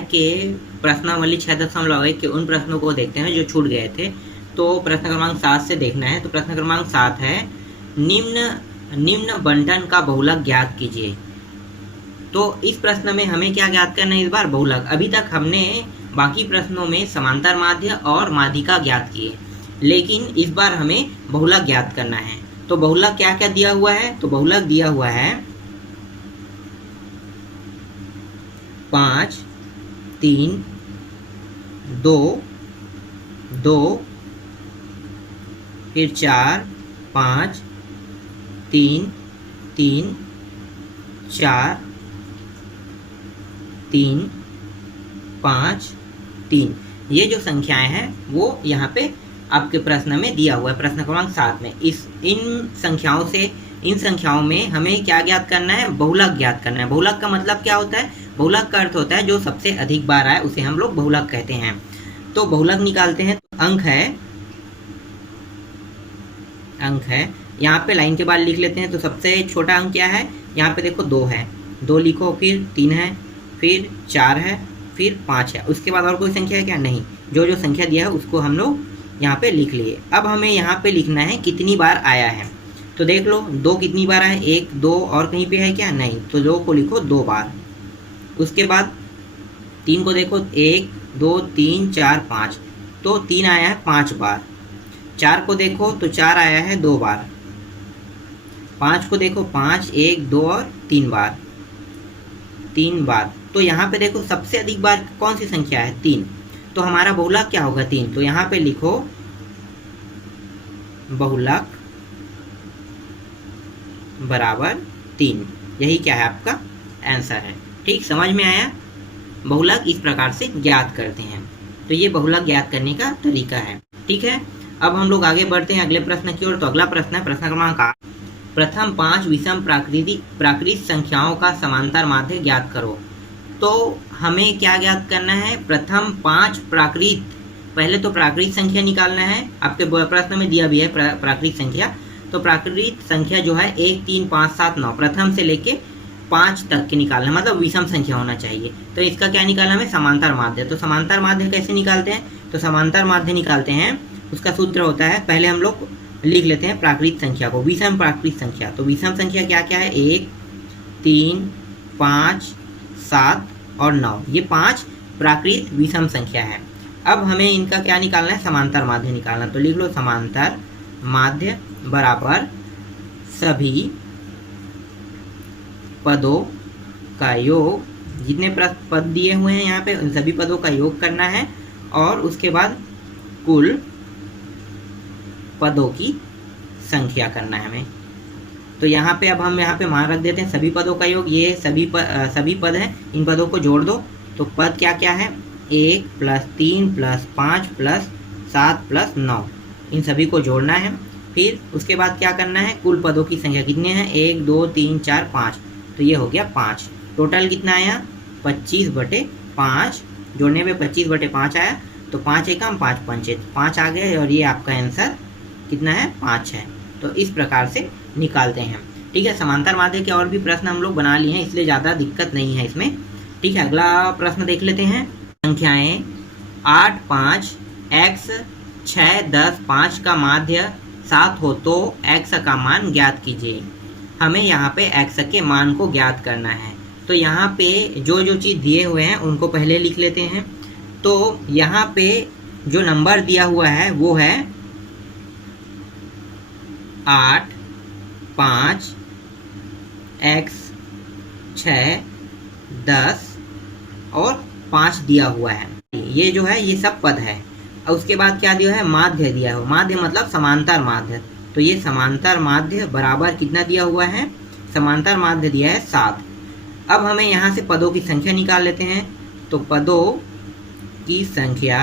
अध्याय के प्रश्नावली 6.1 के उन प्रश्नों को देखते हैं जो छूट गए थे। तो प्रश्न क्रमांक 7 से देखना है। तो प्रश्न क्रमांक 7 है, निम्न बंटन का बहुलक ज्ञात कीजिए। तो इस प्रश्न में हमें क्या ज्ञात करना है? इस बार बहुलक। अभी तक हमने बाकी प्रश्नों में समांतर माध्य और माध्यिका ज्ञात किए, लेकिन इस बार हमें बहुलक ज्ञात करना है। तो बहुलक क्या क्या दिया हुआ है? तो बहुलक दिया हुआ है 5, 3, 2, 2, फिर 4, 5, 3, 3, 4, 3, 5, 3। ये जो संख्याएं हैं वो यहाँ पे आपके प्रश्न में दिया हुआ है, प्रश्न क्रमांक 7 में। इन संख्याओं में हमें क्या ज्ञात करना है? बहुलक ज्ञात करना है। बहुलक का मतलब क्या होता है? बहुलक का अर्थ होता है जो सबसे अधिक बार आए उसे हम लोग बहुलक कहते हैं। तो बहुलक निकालते हैं। तो अंक है यहाँ पे लाइन के बाद लिख लेते हैं। तो सबसे छोटा अंक क्या है? यहाँ पे देखो 2 है, 2 लिखो, फिर 3 है, फिर 4 है, फिर 5 है। उसके बाद और कोई संख्या है क्या? नहीं। जो संख्या दिया है उसको हम लोग यहाँ पे लिख लिए। अब हमें यहाँ पे लिखना है कितनी बार आया है। तो देख लो 2 कितनी बार आया है? 1, 2 और कहीं पे है क्या? नहीं। तो 2 को लिखो 2 बार। उसके बाद 3 को देखो, 1, 2, 3, 4, 5। तो 3 आया है 5 बार। 4 को देखो तो 4 आया है 2 बार। 5 को देखो, 5, 1, 2 और 3 बार, 3 बार। तो यहाँ पे देखो सबसे अधिक बार कौन सी संख्या है? 3। तो हमारा बहुलक क्या होगा? 3। तो यहाँ पे लिखो बहुलक बराबर 3। यही क्या है? आपका आंसर है। ठीक, समझ में आया? बहुलक इस प्रकार से ज्ञात करते हैं। तो ये बहुलक ज्ञात करने का तरीका है। ठीक है, अब हम लोग आगे बढ़ते हैं अगले प्रश्न की ओर। तो अगला प्रश्न है प्रश्न क्रमांक 8। प्रथम 5 विषम प्राकृत संख्याओं का समांतर माध्य ज्ञात करो। तो हमें क्या ज्ञात करना है? प्रथम 5 प्राकृत, पहले तो प्राकृत संख्या निकालना है। आपके प्रश्न में दिया भी है प्राकृत संख्या। तो प्राकृत संख्या जो है 1, 3, 5, 7, 9, प्रथम से लेके 5 तक के निकालना, मतलब विषम संख्या होना चाहिए। तो इसका क्या निकालना है? समांतर माध्य। तो समांतर माध्य कैसे निकालते हैं? तो समांतर माध्य निकालते हैं, उसका सूत्र होता है, पहले हम लोग लिख लेते हैं प्राकृत संख्या को, विषम प्राकृत संख्या। तो विषम संख्या क्या क्या है? 1, 3, 5, 7 और 9। ये 5 प्राकृत विषम संख्या है। अब हमें इनका क्या निकालना है? समांतर माध्य निकालना। तो लिख लो समांतर माध्य बराबर सभी पदों का योग, जितने पद दिए हुए हैं यहाँ पे उन सभी पदों का योग करना है, और उसके बाद कुल पदों की संख्या करना है हमें। तो यहाँ पे अब हम यहाँ पे मान रख देते हैं सभी पदों का योग। ये सभी पद हैं, इन पदों को जोड़ दो। तो पद क्या क्या है? 1 + 3 + 5 + 7 + 9, इन सभी को जोड़ना है। फिर उसके बाद क्या करना है? कुल पदों की संख्या कितने हैं? 1, 2, 3, 4, 5। तो ये हो गया 5। टोटल कितना आया? 25/5। जोड़ने पे 25/5 आया। तो 5 एकम 5 पंचे 5 आ गए, और ये आपका आंसर कितना है? 5 है। तो इस प्रकार से निकालते हैं। ठीक है, समांतर माध्य के और भी प्रश्न हम लोग बना लिए हैं, इसलिए ज़्यादा दिक्कत नहीं है इसमें। ठीक है, अगला प्रश्न देख लेते हैं। संख्याएं 8, 5, x 6, 10, 5 का माध्य 7 हो तो x का मान ज्ञात कीजिए। हमें यहाँ पे x के मान को ज्ञात करना है। तो यहाँ पे जो चीज़ दिए हुए हैं उनको पहले लिख लेते हैं। तो यहाँ पे जो नंबर दिया हुआ है वो है 8, 5, x 6, 10 और 5 दिया हुआ है। ये जो है ये सब पद है। और उसके बाद क्या दिया है? माध्य दिया है। माध्य मतलब समांतर माध्य। तो ये समांतर माध्य बराबर कितना दिया हुआ है? समांतर माध्य दिया है 7। अब हमें यहाँ से पदों की संख्या निकाल लेते हैं। तो पदों की संख्या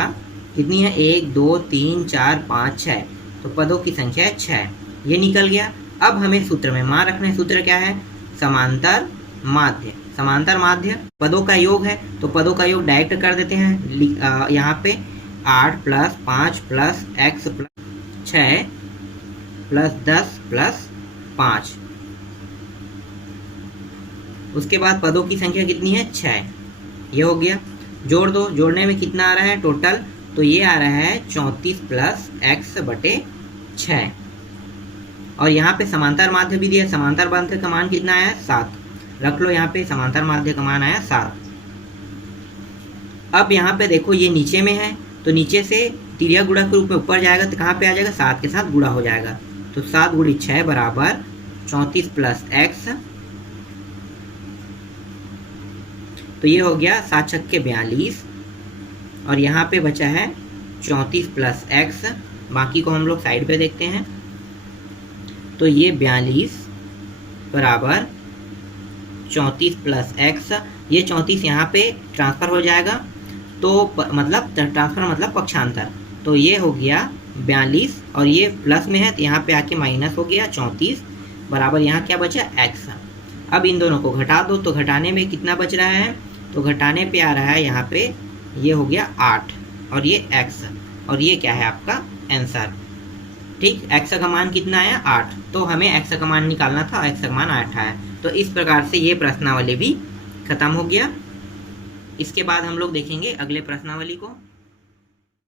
कितनी है? 1, 2, 3, 4, 5, 6। तो पदों की संख्या है 6। ये निकल गया। अब हमें सूत्र में मान रखना है। सूत्र क्या है? समांतर माध्य। समांतर माध्य पदों का योग है, तो पदों का योग डायरेक्ट कर देते हैं। यहाँ पे 8 + 5 + x + 6 + 10 + 5। उसके बाद पदों की संख्या कितनी है? 6। ये हो गया। जोड़ दो, जोड़ने में कितना आ रहा है टोटल, तो ये आ रहा है 34 प्लस x बटे 6। और यहाँ पे समांतर माध्य भी दिया, समांतर माध्य का मान कितना आया 7, रख लो यहाँ पे समांतर माध्य का मान आया 7। अब यहाँ पे देखो ये नीचे में है तो नीचे से तिर्यक गुणा के रूप में ऊपर जाएगा तो कहाँ पे आ जाएगा 7 के साथ गुणा हो जाएगा, तो 7 गुणी 6 बराबर 34 प्लस x, तो ये हो गया 7 छक्के 42 और यहाँ पे बचा है 34 प्लस x, बाकी को हम लोग साइड पे देखते हैं। तो ये 42 बराबर 34 प्लस x, ये 34 यहाँ पे ट्रांसफर हो जाएगा, तो मतलब ट्रांसफर मतलब पक्षांतर, तो ये हो गया 42 और ये प्लस में है तो यहाँ पे आके माइनस हो गया 34 बराबर यहाँ क्या बचा x। अब इन दोनों को घटा दो तो घटाने में कितना बच रहा है, तो घटाने पे आ रहा है यहाँ पे ये हो गया 8 और ये x, और ये क्या है आपका आंसर। ठीक, x का मान कितना आया 8, तो हमें x का मान निकालना था, x का मान 8 आया। तो इस प्रकार से ये प्रश्नावली भी खत्म हो गया। इसके बाद हम लोग देखेंगे अगले प्रश्नावली को।